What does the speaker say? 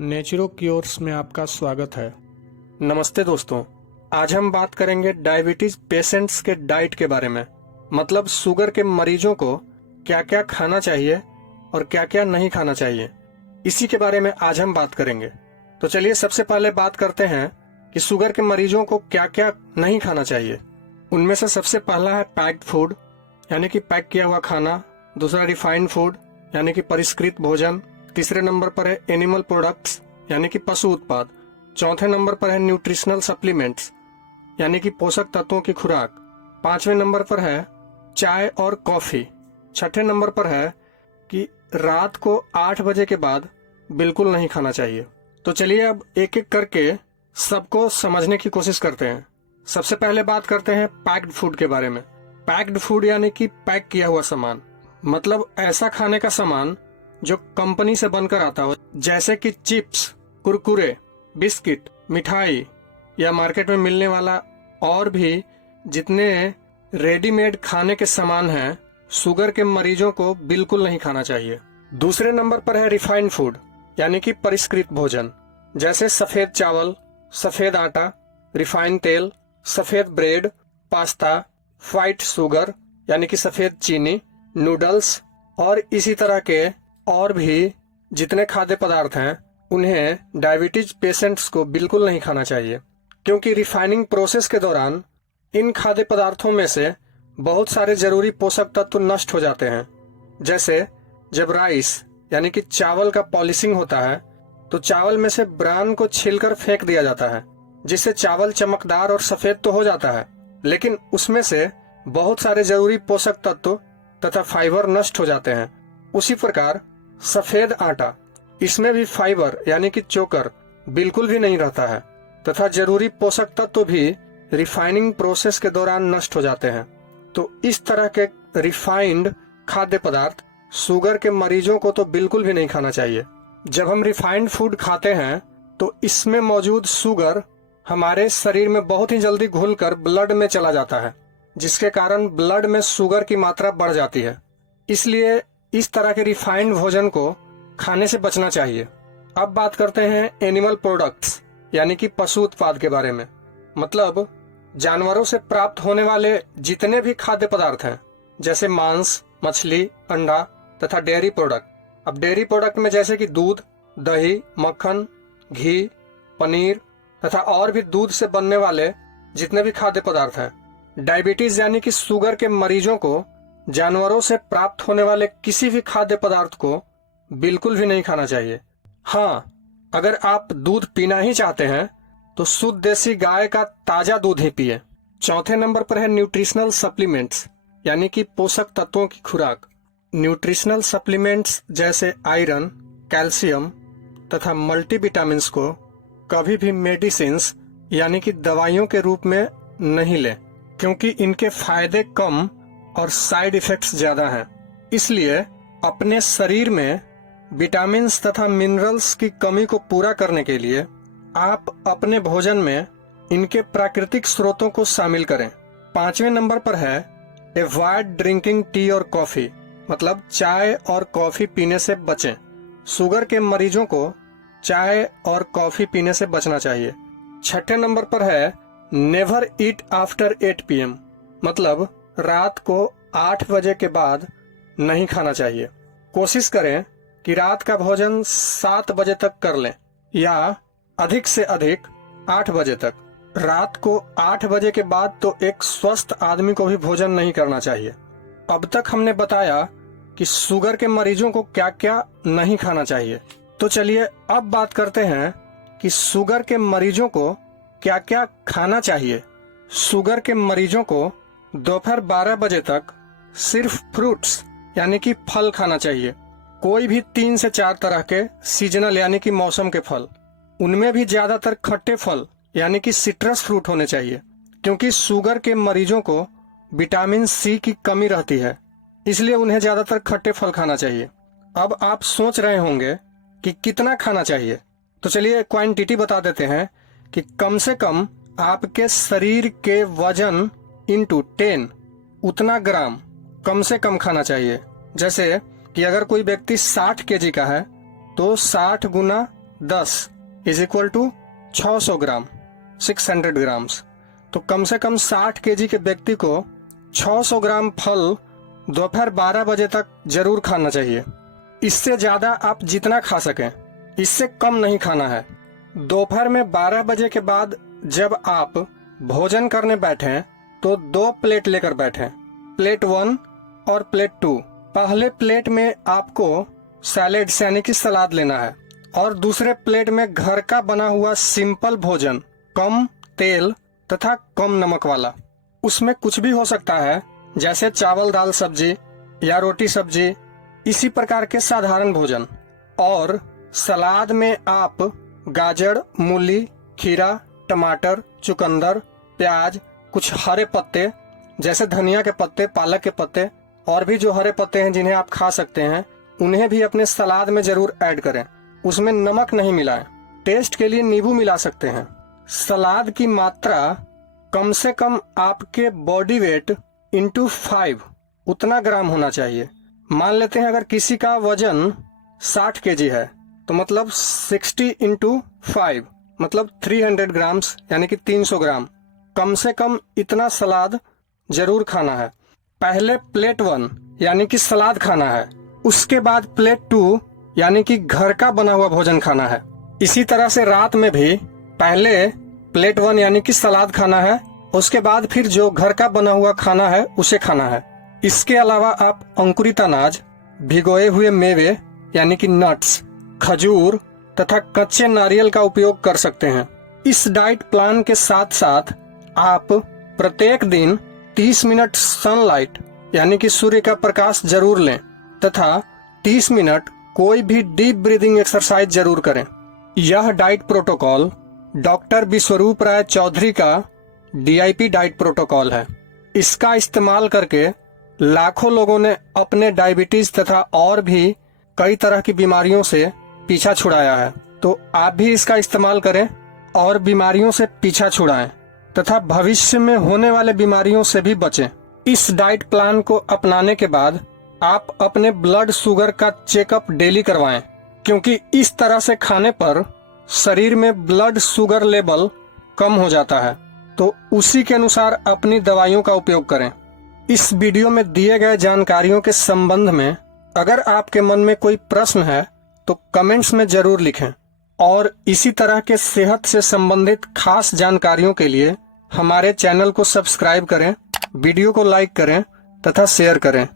Naturo cures में आपका स्वागत है। नमस्ते दोस्तों, आज हम बात करेंगे डायबिटीज पेशेंट्स के डाइट के बारे में। मतलब शुगर के मरीजों को क्या क्या खाना चाहिए और क्या क्या नहीं खाना चाहिए, इसी के बारे में आज हम बात करेंगे। तो चलिए सबसे पहले बात करते हैं कि शुगर के मरीजों को क्या क्या नहीं खाना चाहिए। उनमें से सबसे पहला है पैक्ड फूड, यानी कि पैक किया हुआ खाना। दूसरा रिफाइंड फूड, यानी कि परिष्कृत भोजन। तीसरे नंबर पर है एनिमल प्रोडक्ट्स, यानी कि पशु उत्पाद। चौथे नंबर पर है न्यूट्रिशनल सप्लीमेंट्स, यानी कि पोषक तत्वों की खुराक। पांचवें नंबर पर है चाय और कॉफी। छठे नंबर पर है कि रात को 8 बजे के बाद बिल्कुल नहीं खाना चाहिए। तो चलिए अब एक एक करके सबको समझने की कोशिश करते हैं। सबसे पहले बात करते हैं पैक्ड फूड के बारे में। पैक्ड फूड यानी कि पैक किया हुआ सामान, मतलब ऐसा खाने का सामान जो कंपनी से बनकर आता हो, जैसे कि चिप्स, कुरकुरे, बिस्किट, मिठाई या मार्केट में मिलने वाला और भी जितने रेडीमेड खाने के सामान हैं, शुगर के मरीजों को बिल्कुल नहीं खाना चाहिए। दूसरे नंबर पर है रिफाइंड फूड, यानी कि परिष्कृत भोजन, जैसे सफेद चावल, सफेद आटा, रिफाइंड तेल, सफेद ब्रेड, पास्ता, व्हाइट शुगर यानी कि सफेद चीनी, नूडल्स और इसी तरह के और भी जितने खाद्य पदार्थ हैं, उन्हें डायबिटीज पेशेंट्स को बिल्कुल नहीं खाना चाहिए, क्योंकि रिफाइनिंग प्रोसेस के दौरान इन खाद्य पदार्थों में से बहुत सारे जरूरी पोषक तत्व नष्ट हो जाते हैं। जैसे जब राइस यानी कि चावल का पॉलिशिंग होता है, तो चावल में से ब्रान को छीलकर फेंक दिया जाता है, जिससे चावल चमकदार और सफेद तो हो जाता है, लेकिन उसमें से बहुत सारे जरूरी पोषक तत्व तथा फाइबर नष्ट हो जाते हैं। उसी प्रकार सफेद आटा, इसमें भी फाइबर यानी कि चोकर बिल्कुल भी नहीं रहता है, तथा जरूरी पोषक तत्व भी रिफाइनिंग प्रोसेस के दौरान नष्ट हो जाते हैं। तो इस तरह के रिफाइंड खाद्य पदार्थ शुगर के मरीजों को तो बिल्कुल भी नहीं खाना चाहिए। जब हम रिफाइंड फूड खाते हैं तो इसमें मौजूद शुगर हमारे शरीर में बहुत ही जल्दी घुलकर ब्लड में चला जाता है, जिसके कारण ब्लड में शुगर की मात्रा बढ़ जाती है। इसलिए इस तरह के रिफाइंड भोजन को खाने से बचना चाहिए। अब बात करते हैं एनिमल प्रोडक्ट्स, यानी कि पशु उत्पाद के बारे में। मतलब जानवरों से प्राप्त होने वाले जितने भी खाद्य पदार्थ हैं, जैसे मांस, मछली, अंडा तथा डेयरी प्रोडक्ट। अब डेयरी प्रोडक्ट में जैसे कि दूध, दही, मक्खन, घी, पनीर तथा और भी दूध से बनने वाले जितने भी खाद्य पदार्थ हैं। डायबिटीज यानी कि शुगर के मरीजों को जानवरों से प्राप्त होने वाले किसी भी खाद्य पदार्थ को बिल्कुल भी नहीं खाना चाहिए। हाँ, अगर आप दूध पीना ही चाहते हैं तो शुद्ध देसी गाय का ताजा दूध ही पिए। चौथे नंबर पर है न्यूट्रिशनल सप्लीमेंट्स, यानी कि पोषक तत्वों की खुराक। न्यूट्रिशनल सप्लीमेंट्स जैसे आयरन, कैल्शियम तथा मल्टीविटामिन्स को कभी भी मेडिसिन्स यानी कि दवाइयों के रूप में नहीं लें, क्योंकि इनके फायदे कम और साइड इफेक्ट्स ज्यादा हैं। इसलिए अपने शरीर में विटामिन्स तथा मिनरल्स की कमी को पूरा करने के लिए आप अपने भोजन में इनके प्राकृतिक स्रोतों को शामिल करें। पांचवें नंबर पर है अवॉइड ड्रिंकिंग टी और कॉफी, मतलब चाय और कॉफी पीने से बचें। शुगर के मरीजों को चाय और कॉफी पीने से बचना चाहिए। छठे नंबर पर है नेवर ईट आफ्टर 8 PM, मतलब रात को 8 बजे के बाद नहीं खाना चाहिए। कोशिश करें कि रात का भोजन 7 बजे तक कर लें, या अधिक से अधिक 8 बजे तक। रात को 8 बजे के बाद तो एक स्वस्थ आदमी को भी भोजन नहीं करना चाहिए। अब तक हमने बताया कि शुगर के मरीजों को क्या क्या नहीं खाना चाहिए। तो चलिए अब बात करते हैं कि शुगर के मरीजों को क्या क्या खाना चाहिए। शुगर के मरीजों को दोपहर 12 बजे तक सिर्फ फ्रूट्स यानी कि फल खाना चाहिए। कोई भी 3 से 4 तरह के सीजनल यानी कि मौसम के फल, उनमें भी ज्यादातर खट्टे फल यानी कि सिट्रस फ्रूट होने चाहिए, क्योंकि शुगर के मरीजों को विटामिन सी की कमी रहती है, इसलिए उन्हें ज्यादातर खट्टे फल खाना चाहिए। अब आप सोच रहे होंगे कि कितना खाना चाहिए, तो चलिए क्वांटिटी बता देते हैं कि कम से कम आपके शरीर के वजन इंटू 10 उतना ग्राम कम से कम खाना चाहिए। जैसे कि अगर कोई व्यक्ति 60 kg का है तो 60 गुना 10 इज इक्वल टू 600 ग्राम, 600 ग्राम्स। तो कम से कम 60 केजी के व्यक्ति को 600 ग्राम फल दोपहर 12 बजे तक जरूर खाना चाहिए। इससे ज्यादा आप जितना खा सकें, इससे कम नहीं खाना है। दोपहर में 12 बजे के बाद जब आप भोजन करने बैठें तो 2 प्लेट लेकर बैठें, प्लेट 1 और प्लेट 2। पहले प्लेट में आपको सैलेड यानी कि सलाद लेना है और दूसरे प्लेट में घर का बना हुआ सिंपल भोजन, कम तेल तथा कम नमक वाला। उसमें कुछ भी हो सकता है, जैसे चावल दाल सब्जी या रोटी सब्जी, इसी प्रकार के साधारण भोजन। और सलाद में आप गाजर, मूली, खीरा, टमाटर, चुकंदर, प्याज, कुछ हरे पत्ते जैसे धनिया के पत्ते, पालक के पत्ते और भी जो हरे पत्ते हैं जिन्हें आप खा सकते हैं, उन्हें भी अपने सलाद में जरूर ऐड करें। उसमें नमक नहीं मिलाएं। टेस्ट के लिए नींबू मिला सकते हैं। सलाद की मात्रा कम से कम आपके बॉडी वेट इंटू 5 उतना ग्राम होना चाहिए। मान लेते हैं अगर किसी का वजन 60 केजी है तो मतलब 60 इंटू 5 मतलब 300 ग्राम्स यानी कि 300 ग्राम। कम से कम इतना सलाद जरूर खाना है। पहले प्लेट 1 यानी कि सलाद खाना है, उसके बाद प्लेट 2 यानी कि घर का बना हुआ भोजन खाना है। इसी तरह से रात में भी पहले प्लेट 1 यानी कि सलाद खाना है, उसके बाद फिर जो घर का बना हुआ खाना है उसे खाना है। इसके अलावा आप अंकुरित अनाज, भिगोए हुए मेवे यानी कि नट्स, खजूर तथा कच्चे नारियल का उपयोग कर सकते हैं। इस डाइट प्लान के साथ साथ आप प्रत्येक दिन 30 मिनट सनलाइट यानी कि सूर्य का प्रकाश जरूर लें तथा 30 मिनट कोई भी डीप ब्रीदिंग एक्सरसाइज जरूर करें। यह डाइट प्रोटोकॉल डॉक्टर विश्वरूप राय चौधरी का DIP डाइट प्रोटोकॉल है। इसका इस्तेमाल करके लाखों लोगों ने अपने डायबिटीज तथा और भी कई तरह की बीमारियों से पीछा छुड़ाया है। तो आप भी इसका इस्तेमाल करें और बीमारियों से पीछा छुड़ाएं तथा भविष्य में होने वाले बीमारियों से भी बचें। इस डाइट प्लान को अपनाने के बाद आप अपने ब्लड शुगर का चेकअप डेली करवाएं, क्योंकि इस तरह से खाने पर शरीर में ब्लड शुगर लेवल कम हो जाता है। तो उसी के अनुसार अपनी दवाइयों का उपयोग करें। इस वीडियो में दिए गए जानकारियों के संबंध में अगर आपके मन में कोई प्रश्न है तो कमेंट्स में जरूर लिखें और इसी तरह के सेहत से संबंधित खास जानकारियों के लिए हमारे चैनल को सब्सक्राइब करें, वीडियो को लाइक करें तथा शेयर करें।